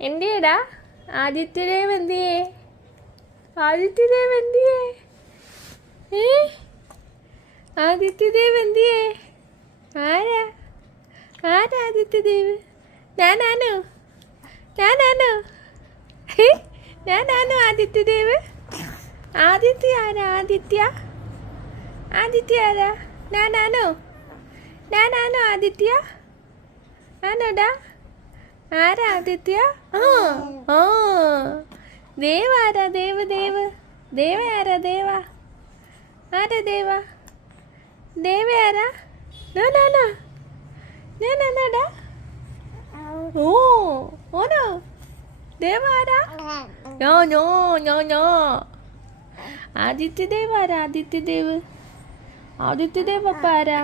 എന്തിയേടാ ആദിത്യദേവ് എന്തിയേ? ആദിത്യദേവ് എന്തിയേ? ആദിത്യദേവ് എന്തിയേ? ആരാ ആരാ ആദിത്യദേവ്? ഞാനാണോ? ഞാനാണോ? ഞാനാണോ ആദിത്യദേവ്? ആദിത്യ ആരാ? ആദിത്യ ആദിത്യ ആരാ? ഞാനാണോ? ഞാനാണോ ആദിത്യ? ആണോടാ? ആരാ ആദിത്യ? ആ ദേവ ആരാ? ദേവ് ദേവ് ദേവ ആരാ? ദേവ ആരാ? ദേവ ദേവ ആരാ? ഞാനാണോ? ഞാനാണോടാ? ഓ ഓനോ? ദേവ ആരാ? ഞാ ആദിത്യദേവ് ആരാ? ആദിത്യദേവ് ആദിത്യദേവ് അപ്പം ആരാ?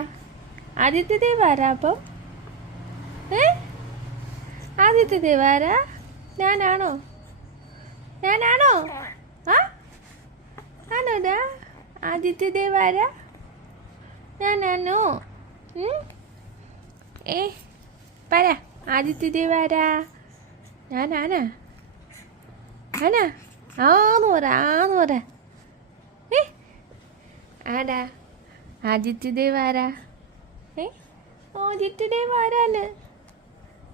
ആദിത്യദേവ് ആരാ അപ്പം? ആദിത്യദേവ് ആരാ? ഞാനാണോ? ഞാനാണോ? ആ ആണോടാ? ആദിത്യദേവ് ആരാ? ഞാനാണോ? പറ ആദിത്യദേവ് ആരാ? ഞാനാണോ? ആണോ? ആന്ന് പറ ആരാ? ആദിത്യദേവ് ആരാ? ആദിത്യദേവ് ആരാണ്?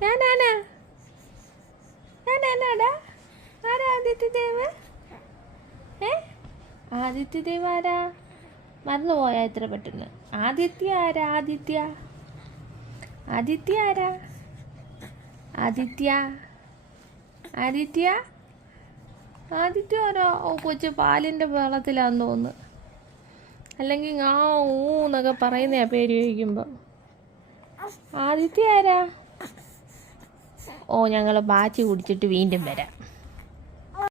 ഞാനാണോ? ഞാനാണോടാ? ആരാ ആദിത്യദേവ്? ആദിത്യദേവ് ആരാ? മറന്നുപോയാ ഇത്ര പെട്ടെന്ന്? ആദിത്യ ആരാ? ആദിത്യ ആദിത്യ ആരാ? ആദിത്യ ആദിത്യ ആദിത്യ ആരാ? ഓ കൊച്ചു പാലിൻ്റെ വെള്ളത്തിലാന്ന് തോന്നുന്നു. അല്ലെങ്കിൽ ആ ഊന്നൊക്കെ പറയുന്നയാ പേര് ചോദിക്കുമ്പോൾ. ആദിത്യ ആരാ? ഓ ഞങ്ങൾ ബാച്ചി കുടിച്ചിട്ട് വീണ്ടും വരാം.